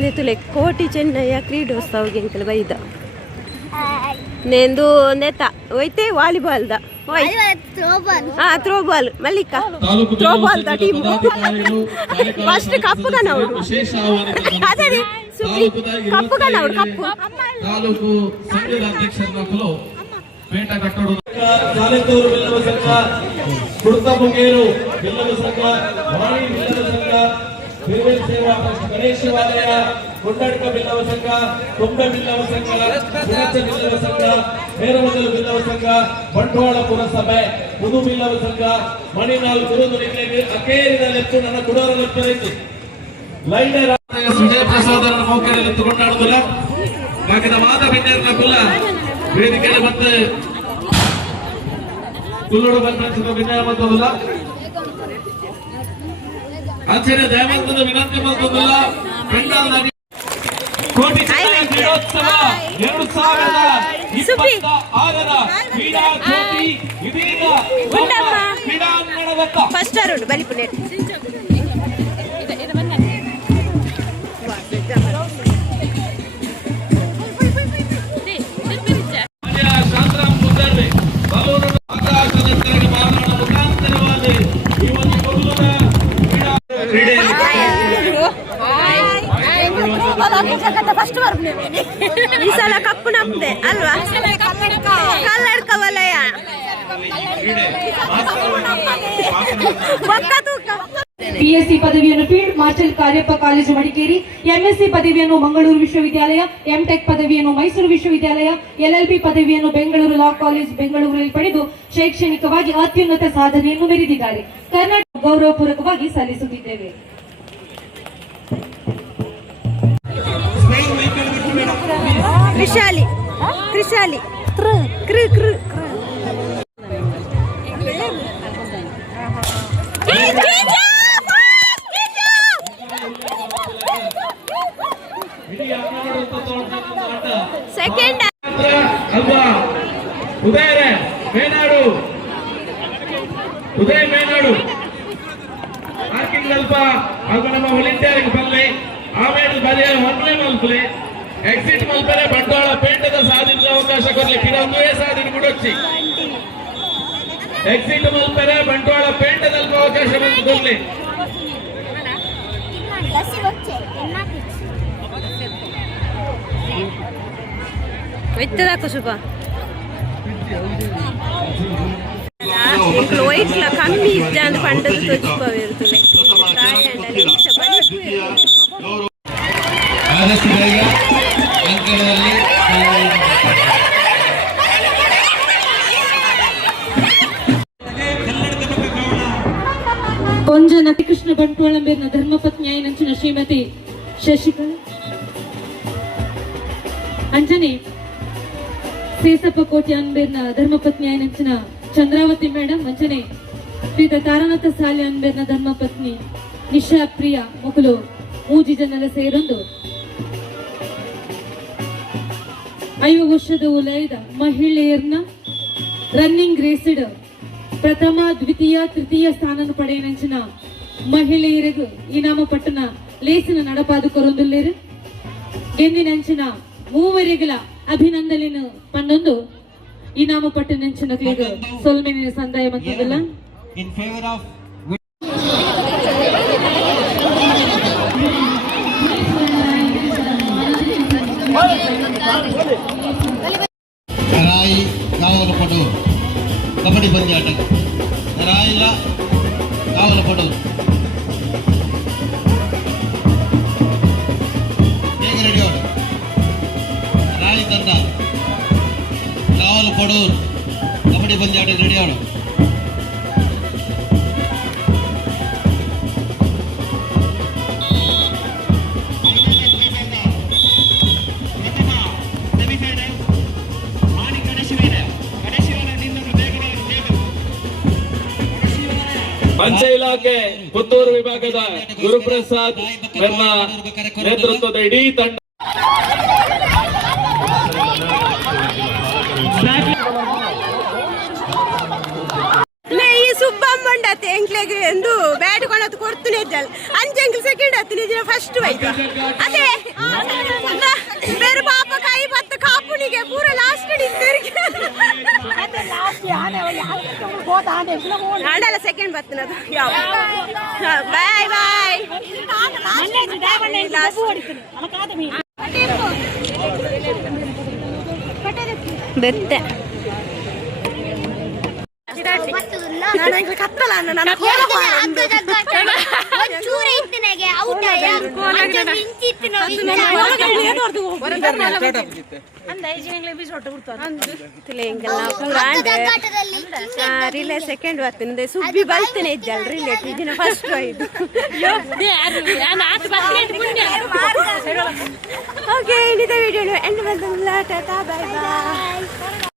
नेतुले कोटी ಚೆನ್ನಯ್ಯ ಕ್ರೀಡೋತ್ಸವಗೆ ಅಂತೇಳಿ ಬೈದ ನೆಂದು ನೆತ್ತ ಹೋಯ್ತೆ ವಾಲಿಬಾಲ್ ದ ಥ್ರೋಬಾಲ್ ಮಲ್ಲಿಕ ಥ್ರೋಬಾಲ್ ದ ಟೀಮ್ ಫಸ್ಟ್ ಕಪ್ಪು ನಾವು ಅದೇ ಸುದ್ದಿ ಕಪ್ಪು ನಾವು ಕಪ್ಪು ತಾಲೂಕು ಸಂಘದ ಅಧ್ಯಕ್ಷರನ್ನು ಪೇಟ ಕಟ್ಟೋಡು ಸಾಲೆತೂರು ಬಿಲ್ಲವ ಸಂಘ ಕುರ್ತ ಬುಂಗೇರು ಬಿಲ್ಲವ ಸಂಘ ವಾಣಿ ಬಿಲ್ಲವ ಸಂಘ ಬಿರುವೆಲ್ ಸೇವಾ ಗಣೇಶವಾಲಯ ಕೊಂಡಡ್ಕ ಬಿಲ್ಲವ ಸಂಘ ಕೊಂಬೆ ಬಿಲ್ಲವ ಸಂಘ ಗುಣಚ ಬಿಲ್ಲವ ಸಂಘ ಮೇರಮಗಲು ಬಿಲ್ಲವ ಸಂಘ ಬಂಟ್ವಾಳ ಪುರಸಭೆ ಪುದು ಬಿಲ್ಲವ ಸಂಘ ಮಣಿನಾಲ್ ಗುರುದುನಿಗೆ ಅಕೇರಿದ ಲೆತ್ತು ನನ್ನ ಕುಡೋರ ಲೆತ್ತರೈತಿ ಲೈನರ್ ಸುಜಯ ಪ್ರಸಾದರನ್ನು ಮೌಖ್ಯದಲ್ಲಿ ಎತ್ತುಕೊಂಡಾಡುದಿಲ್ಲ ಕಾಕಿದ ಮಾತ ಬಿನ್ನೇರ್ನ ಕುಲ್ಲ ವೇದಿಕೆಗೆ ಮತ್ತೆ ಕುಲ್ಲೋಡು ಬಂದ ವಿನಯ ಬಂದದಿಲ್ಲ ಆಚರಣೆ ದಯವಂತದ ವಿನಂತಿ ಬಂದದಿಲ್ಲ ಕೋಟಿ ಕ್ರೀಡೋತ್ಸವ 2026ರ ಕ್ರೀಡಾ ಜ್ಯೋತಿ ಇದೀಗ ಕ್ರೀಡಾಂಗಣದತ್ತ ಫಸ್ಟ್ ಅರುಣ್ ಬಲಿಪುನೇಟ್ ಈ ಸಲ ಕಪ್ಪು ನಮ್ದೆ ಅಲ್ವಾ ಕಲ್ಲಡ್ಕ ವಲಯ PSc ಪದವಿಯನ್ನು field marshal Cariappa college Madikeri, MSc ಪದವಿಯನ್ನು ಮಂಗಳೂರು ವಿಶ್ವವಿದ್ಯಾಲಯ, MTech ಪದವಿಯನ್ನು ಮೈಸೂರು ವಿಶ್ವವಿದ್ಯಾಲಯ, LLB ಪದವಿಯನ್ನು ಬೆಂಗಳೂರು ಲಾ ಕಾಲೇಜ್ ಬೆಂಗಳೂರಿನಲ್ಲಿ ಪಡೆದು ಶೈಕ್ಷಣಿಕವಾಗಿ ಅತ್ಯುನ್ನತ ಸಾಧನೆಯನ್ನು ಮೆರೆದಿದ್ದಾರೆ. ಕರ್ನಾಟಕ ಗೌರವಪೂರ್ವಕವಾಗಿ ಸಲ್ಲಿಸುತ್ತಿದ್ದೇವೆ. ತ್ರಿಶಾಲಿ ತ್ರಿಶಾಲಿ ಕೃ ಕೃ ಸೆಕೆಂಡ್ ಅಲ್ವಾ ಉದಯ ಮೇನಾಡು ಉದಯ ಮೇನಾಡು ಆರ್ಕಿಂಗ್ ಅಲ್ಪ ಅಲ್ಪ ನಮ್ಮ ವಾಲಂಟಿಯರ್ ಬಲ್ಲೆ ಆಮೇಲೆ ಬರೆಯ ಒಂದೇ ಮಲ್ಪಲೆ ಎಕ್ಸಿಟ್ ಮಲ್ಪರೆ ಬಂಡವಾಳ ಪೇಂಟದ ಸಾಧಿಸಿದ ಅವಕಾಶ ಕೊಡ್ಲಿ ಕಿಡೊಂದೇ ಸಾಧನೆ ಕೊಡೊಚ್ಚಿ ಎಕ್ಸಿಟ್ ಮಲ್ಪರೆ ಬಂಡವಾಳ ಪೇಂಟದಲ್ಲಿ ಅವಕಾಶ ಬಂದು ಕೊಡ್ಲಿ వెత్తదాకు సుబా ఇంట్లో ఇట్లా కమ్మి ఇద్దాను పంటలు తోచిపోవేరుతున్నాయి ಕೊಂಜನ ಕೃಷ್ಣ ಬಂಟ್ವಾಳಂಬೇರ್ನ ಧರ್ಮಪತ್ನಿ ಆಯ್ನಂಚಿನ ಶ್ರೀಮತಿ ಶಶಿಕಲಾ ಅಂಜನೆ ಸೇಸಪ್ಪ ಕೋಟಿ ಅನ್ಬೇರ್ನ ಧರ್ಮಪತ್ನಿ ಆಯ್ನಂಚಿನ ಚಂದ್ರಾವತಿ ಮೇಡಮ್ ಅಂಜನೆ ಶ್ರೀತ ತಾರನಾಥ ಸಾಲಿ ಅನ್ಬೇರ್ನ ಧರ್ಮಪತ್ನಿ ನಿಶಾ ಪ್ರಿಯ ಮಕ್ಕಳು 3 ಜನರ ಸೇರೊಂದು 5 ವರ್ಷದ ವಲಯದ ಮಹಿಳೆಯರ್ನ ರನ್ನಿಂಗ್ ರೇಸ್ಡ್ ಪ್ರಥಮ ದ್ವಿತೀಯ ತೃತೀಯ ಸ್ಥಾನ ಪಡೆಯನಂಚಿನ ಮಹಿಳೆಯರಿಗೂ ಇನಾಮ ಪಟ್ಟಣ ಲೇಸಿನ ನಡಪಾದು ಕೊರೊಂದುಲ್ಲೇರು ಗೆಂದಿನಂಚಿನ ಮೂವರಿಗಳ ಅಭಿನಂದನೆಯನ್ನು ಪನ್ನೊಂದು ಇನಾಮ ಪಟ್ಟಣಂಚಿನ ಕ್ಲಿಗ ಸೊಲ್ಮೆನ ಸಂದಾಯ ಮತ್ತದಿಲ್ಲ in favor of ರಾಯಿ ಕಾವಲಪಡು ಕಬಡ್ಡಿ ಪಂದ್ಯಾಟ ರಾಯಿಲ ಕಾವಲಪಡು ಹೇಗೆ ರೆಡಿ ಅವಳು ರಾಯಿ ತಂಡ ಕಾವಲಪಡು ಕಬಡ್ಡಿ ಪಂದ್ಯಾಟ ರೆಡಿ ಅವಳು ಅಂಚೆ ಇಲಾಖೆ ಪುತ್ತೂರು ವಿಭಾಗದ ಗುರುಪ್ರಸಾದ್ ನೇತೃತ್ವದ ಇಡೀ ತಂಡ ಸುಬ್ಬಮ್ಮಂಡತ್ತೆ ಎಂಕ್ಲೆಗೆ ಎಂದು ಬ್ಯಾಟ್ ಕೊಡೋದು ಕೊಡ್ತುನೇ ಇದ್ದಲ್ಲ ಅಂಚೆ ಸೆಕೆಂಡ್ ಹತ್ತು ಫಸ್ಟ್ ಬೈತ ಅದೇ मेरे पापा का ही बात कापुनी के पूरा लास्ट आडाला सेकंड बत्तना बाय बाय ಬೆತ್ತೆ ಕತ್ತಲ ರಿಲೇ ಸೆಕೆಂಡ್ ಬರ್ತೀನಿ ಸುಬ್ಬಿ ಬಲ್ತೇನೆ ಇದ್ದಲ್ ರಿಲೇಟ್ ಇದನ್ನ ಫಸ್ಟ್ ಇದು ಓಕೆ ಇಲ್ಲಿದೆ ವಿಡಿಯೋ ಎಂಡ್ ಬಂದಲ್ಲ ಟಾಟಾ ಬಾಯ್ ಬಾಯ್